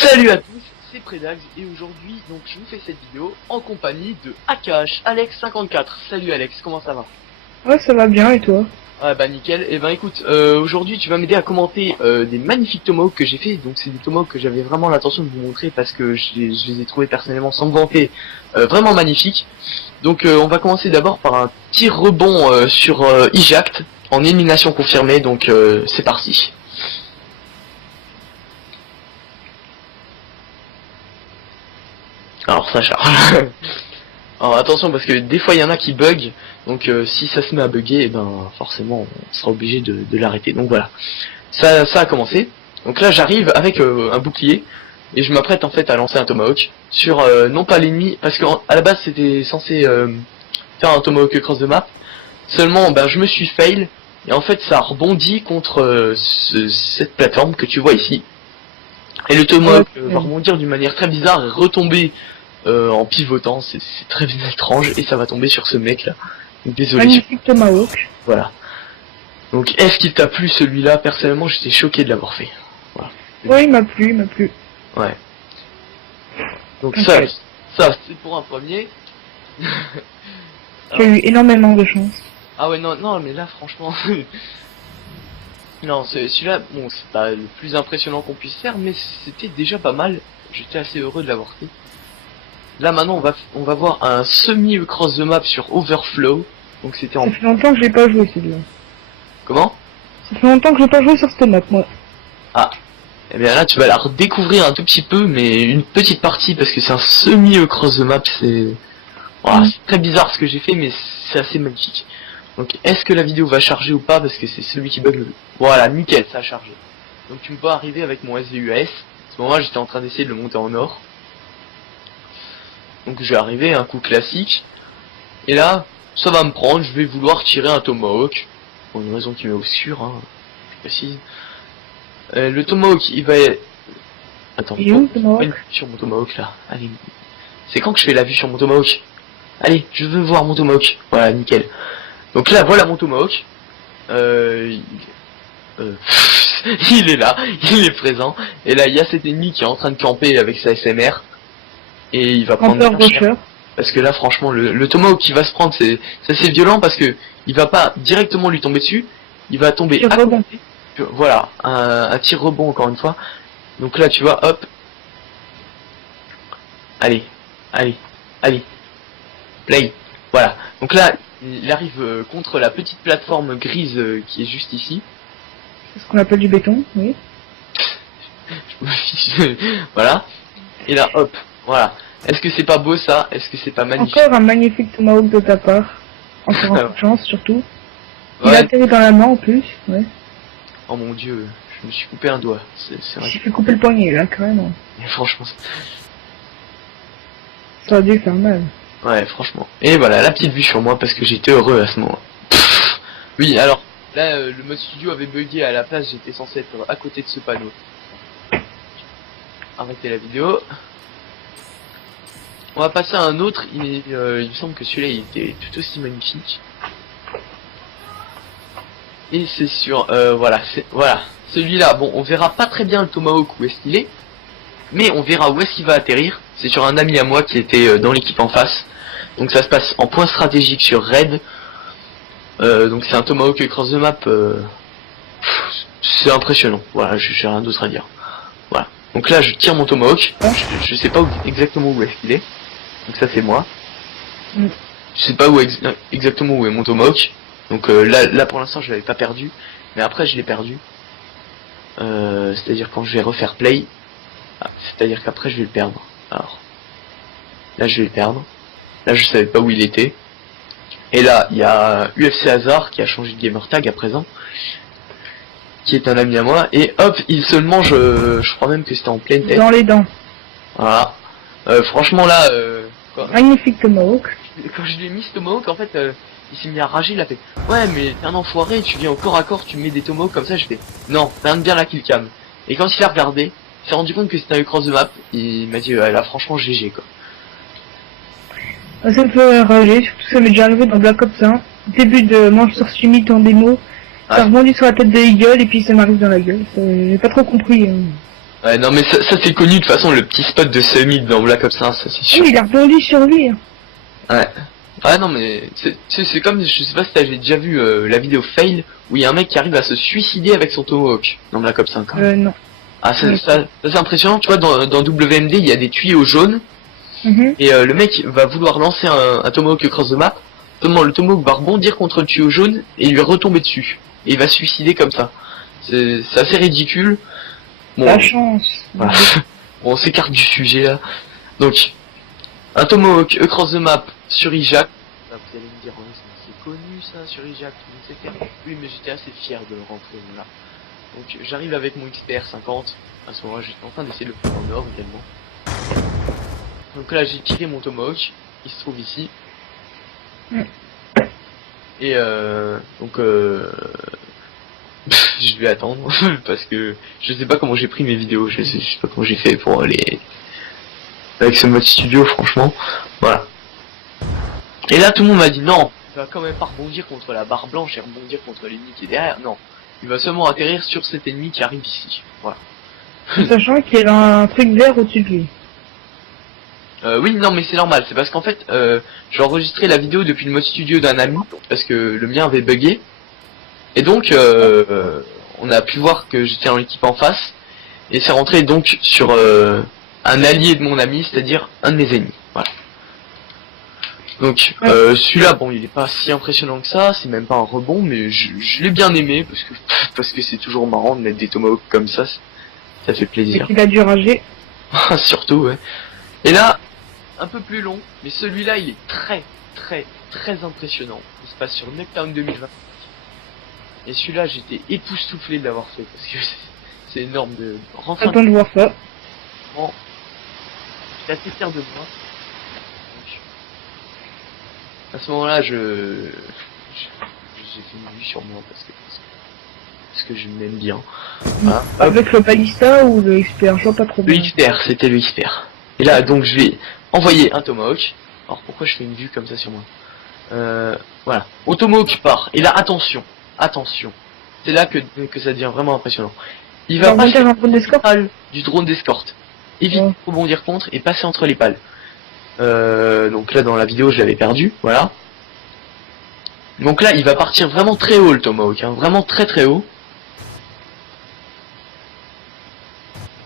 Salut à tous, c'est Predax et aujourd'hui donc je vous fais cette vidéo en compagnie de AKH Alex54. Salut Alex, comment ça va? Ouais, ça va bien, et toi? Ah bah nickel. Et ben écoute, aujourd'hui tu vas m'aider à commenter des magnifiques tomahawks que j'ai fait. Donc c'est des tomahawks que j'avais vraiment l'intention de vous montrer parce que je les ai trouvés personnellement, sans me vanter, vraiment magnifiques. Donc on va commencer d'abord par un tir rebond sur Ejact en élimination confirmée. Donc c'est parti. Alors ça charge. Alors attention parce que des fois il y en a qui bug, donc si ça se met à bugger, et ben forcément on sera obligé de l'arrêter. Donc voilà, ça a commencé. Donc là j'arrive avec un bouclier et je m'apprête en fait à lancer un tomahawk sur non pas l'ennemi, parce qu'à la base c'était censé faire un tomahawk cross de map. Seulement ben je me suis fail et en fait ça rebondit contre cette plateforme que tu vois ici. Et le tomahawk va rebondir d'une manière très bizarre et retomber en pivotant, c'est très étrange, et ça va tomber sur ce mec là. Donc, désolé. Magnifique Tomahawk. Voilà. Donc est-ce qu'il t'a plu celui-là? Personnellement j'étais choqué de l'avoir fait. Voilà. Ouais, il m'a plu, Ouais. Donc okay. ça c'est pour un premier. Tu as eu énormément de chance. Ah ouais non mais là franchement non celui-là bon c'est pas le plus impressionnant qu'on puisse faire, mais c'était déjà pas mal. J'étais assez heureux de l'avoir fait. Là maintenant on va voir un semi cross the map sur Overflow. Donc c'était en... Ça fait longtemps que j'ai pas joué celui-là. Comment? Ça fait longtemps que j'ai pas joué sur cette map moi. Ah. Et bien là tu vas la redécouvrir un tout petit peu, mais une petite partie, parce que c'est un semi cross the map, c'est... Voilà, c'est très bizarre ce que j'ai fait, mais c'est assez magnifique. Donc est-ce que la vidéo va charger ou pas, parce que c'est celui qui bug le... Voilà, nickel, ça a chargé. Donc tu me vois arriver avec mon SVUAS. À ce moment-là j'étais en train d'essayer de le monter en or. Donc je vais arriver, un coup classique. Et là, ça va me prendre, je vais vouloir tirer un tomahawk. Pour une raison qui m'est obscure, hein, je précise. Le tomahawk, il va... Attends, Il est où, Tomahawk? une vue sur mon tomahawk là. Allez. C'est quand que je fais la vue sur mon tomahawk? Allez, je veux voir mon tomahawk. Voilà, nickel. Donc là, voilà mon tomahawk. Il est là, il est présent. Et là, il y a cet ennemi qui est en train de camper avec sa SMR. Et il va prendre cher, parce que là franchement le tomahawk qui va se prendre, c'est assez violent, parce que il va pas directement lui tomber dessus, il va tomber à côté. Voilà, un tir rebond encore une fois. Donc là tu vois, hop, allez play, voilà. Donc là il arrive contre la petite plateforme grise qui est juste ici. C'est ce qu'on appelle du béton, oui. Voilà, et là hop, voilà. Est-ce que c'est pas beau ça? Est-ce que c'est pas magnifique? Encore un magnifique Tomahawk de ta part. Encore en chance surtout. Ouais. Il a atterri dans la main en plus, ouais. Oh mon dieu, je me suis coupé un doigt. C'est vrai. J'ai fait couper le poignet là, carrément. Mais franchement. Ça a dû faire mal. Ouais, franchement. Et voilà, la petite vue sur moi, parce que j'étais heureux à ce moment. Oui, alors, là, le mode studio avait bugué, à la place, j'étais censé être à côté de ce panneau. Arrêtez la vidéo. On va passer à un autre, il me semble que celui-là, il était tout aussi magnifique. Et c'est sur, voilà, celui-là, bon, on verra pas très bien le tomahawk où est-ce qu'il est, mais on verra où est-ce qu'il va atterrir. C'est sur un ami à moi qui était dans l'équipe en face. Donc ça se passe en point stratégique sur Red. Donc c'est un tomahawk cross the map, c'est impressionnant. Voilà, j'ai rien d'autre à dire. Voilà. Donc là je tire mon tomahawk, je sais pas exactement où est-ce qu'il est. Donc ça c'est moi. Je sais pas où exactement où est mon tomahawk. Donc là pour l'instant je l'avais pas perdu, mais après je l'ai perdu. C'est-à-dire quand je vais refaire play, c'est-à-dire qu'après je vais le perdre. Alors là je vais le perdre. Là je savais pas où il était. Et là il y a UFC Hazard qui a changé de gamer tag à présent, qui est un ami à moi, et hop il se le mange. Je crois même que c'était en pleine tête. Dans les dents. Voilà. Franchement là. Magnifique Tomahawk. Quand je lui ai mis ce tomahawk, en fait, il s'est mis à rager, il a fait ouais mais t'es un enfoiré, tu viens au corps à corps, tu me mets des tomahawks comme ça. Je fais non, t'as bien la kill cam. Et quand il a regardé, il s'est rendu compte que c'était un cross de map, il m'a dit ouais, là franchement GG quoi. Ça me fait rager, surtout ça m'est déjà arrivé dans Black Ops 1. Début de Monster Summit en démo, ça rebondit sur la tête de Eagle et puis ça m'arrive dans la gueule. J'ai pas trop compris. Ouais, non mais ça c'est connu de toute façon, le petit spot de Summit dans Black Ops 1, ça c'est Ah sûr. oui, il a rebondi sur lui. Ouais. Ah non mais c'est comme, je sais pas si t'avais déjà vu la vidéo fail où il y a un mec qui arrive à se suicider avec son Tomahawk dans Black Ops 5 quand même. Non. Ah Oui. ça c'est impressionnant, tu vois dans WMD il y a des tuyaux jaunes Mhm. et le mec va vouloir lancer un Tomahawk across the map, seulement le Tomahawk va rebondir contre le tuyau jaune et lui retomber dessus. Et il va se suicider comme ça. C'est assez ridicule. Bon, La chance. voilà. Bon, on s'écarte du sujet là. Donc, un Tomahawk across the map sur Ijac. Là, vous allez me dire, ouais, c'est connu ça sur Ijac, tout le monde sait faire. Oui, mais j'étais assez fier de le rentrer là. Donc, j'arrive avec mon XPR 50. À ce moment-là, j'étais en train d'essayer de le faire en or également. Donc là, j'ai tiré mon Tomahawk. Il se trouve ici. Mm. Et donc je vais attendre parce que je sais pas comment j'ai pris mes vidéos, je sais pas comment j'ai fait pour les avec ce mode studio franchement. Voilà. Et là tout le monde m'a dit non, il va quand même pas rebondir contre la barre blanche et rebondir contre l'ennemi qui est derrière, non. Il va seulement atterrir sur cet ennemi qui arrive ici. Voilà. Sachant qu'il a un truc vert au-dessus de lui. Oui non mais c'est normal, c'est parce qu'en fait j'ai enregistré la vidéo depuis le mode studio d'un ami parce que le mien avait bugué. Et donc on a pu voir que j'étais en équipe en face et c'est rentré donc sur un allié de mon ami, c'est-à-dire un de mes ennemis. Voilà. Donc celui-là bon il est pas si impressionnant que ça, c'est même pas un rebond mais je l'ai bien aimé parce que c'est toujours marrant de mettre des tomahawks comme ça fait Et plaisir. qu'il a dû rager. Surtout ouais. Et là un peu plus long, mais celui-là il est très impressionnant. Il se passe sur Nuketown 2020. Et celui-là, j'étais époustouflé de l'avoir fait, parce que c'est énorme de rentrer. Attends de voir ça. Bon, j'étais assez fier de moi. Donc, à ce moment-là, j'ai fait une vue sur moi, parce que je m'aime bien. Voilà. Avec le balista ou le XPR, je vois pas trop Le bien. XPR, c'était le XPR. Et là, donc, je vais envoyer un Tomahawk. Alors, pourquoi je fais une vue comme ça sur moi voilà. Au Tomahawk part. Et là, attention. C'est là que ça devient vraiment impressionnant. Il va passer un drone d'escorte. du drone d'escorte. Évite de rebondir contre et passer entre les pales. Donc là dans la vidéo je l'avais perdu, voilà. Donc là il va partir vraiment très haut le Tomahawk, hein, vraiment très haut.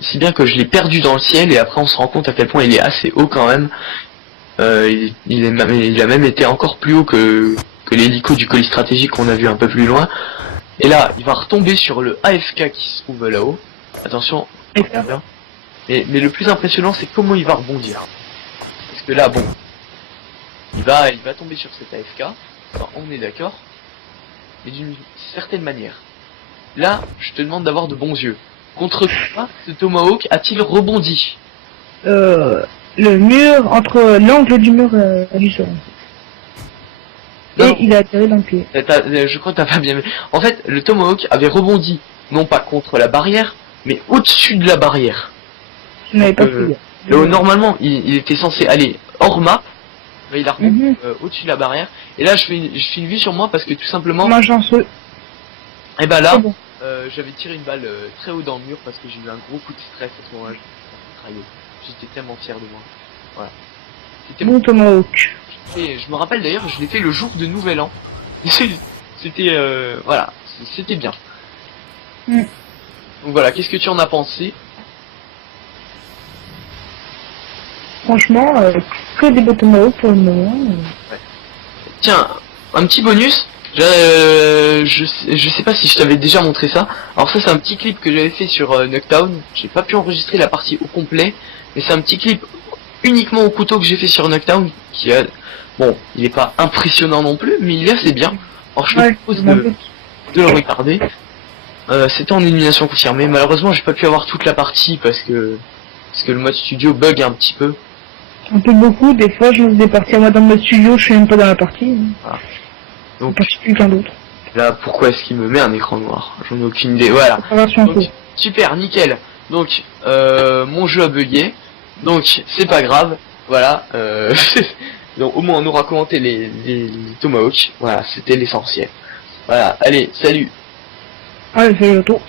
Si bien que je l'ai perdu dans le ciel et après on se rend compte à quel point il est assez haut quand même. Il a même été encore plus haut que l'hélico du colis stratégique qu'on a vu un peu plus loin. Et là, il va retomber sur le AFK qui se trouve là-haut. Attention. Mais le plus impressionnant, c'est comment il va rebondir. Parce que là, bon, il va tomber sur cet AFK. Enfin, on est d'accord. Mais d'une certaine manière. Là, je te demande d'avoir de bons yeux. Contre quoi ce Tomahawk a-t-il rebondi? Le mur, entre l'angle du mur et du sol. Et il a atterri dans le pied. Je crois que t'as pas bien... En fait, le Tomahawk avait rebondi, non pas contre la barrière, mais au-dessus de la barrière. Je n'avais pas pris. Normalement, il était censé aller hors map, mais il a rebondi au-dessus de la barrière. Et là, je fais une vue sur moi parce que tout simplement... Moi, chanceux. Et bah là, bon. j'avais tiré une balle très haut dans le mur parce que j'ai eu un gros coup de stress à ce moment-là. J'étais tellement fier de moi. Voilà. C'était bon Tomahawk. Et je me rappelle d'ailleurs, je l'ai fait le jour de Nouvel An. C'était voilà, c'était bien. Donc voilà, qu'est-ce que tu en as pensé? Franchement, que des beaux Tomahawks pour le moment. Ouais. Tiens, un petit bonus. Je sais pas si je t'avais déjà montré ça. Alors ça c'est un petit clip que j'avais fait sur Nuketown. J'ai pas pu enregistrer la partie au complet, mais c'est un petit clip uniquement au couteau que j'ai fait sur Nuketown qui a... Bon, il est pas impressionnant non plus, mais il est assez bien. Alors je te propose de le regarder. C'était en élimination confirmée. Malheureusement, j'ai pas pu avoir toute la partie parce que le mode studio bug un petit peu. Un peu beaucoup. Des fois, je lance des parties. Moi, dans le mode studio, je suis même pas dans la partie. Voilà. Donc, quelqu'un d'autre. Là, pourquoi est-ce qu'il me met un écran noir? J'en ai aucune idée. Voilà. Donc, super, nickel. Donc, mon jeu a bugué. Donc, c'est pas grave. Voilà. Donc au moins on aura commenté les Tomahawks. Voilà, c'était l'essentiel. Voilà, allez, salut. Allez, salut à tous.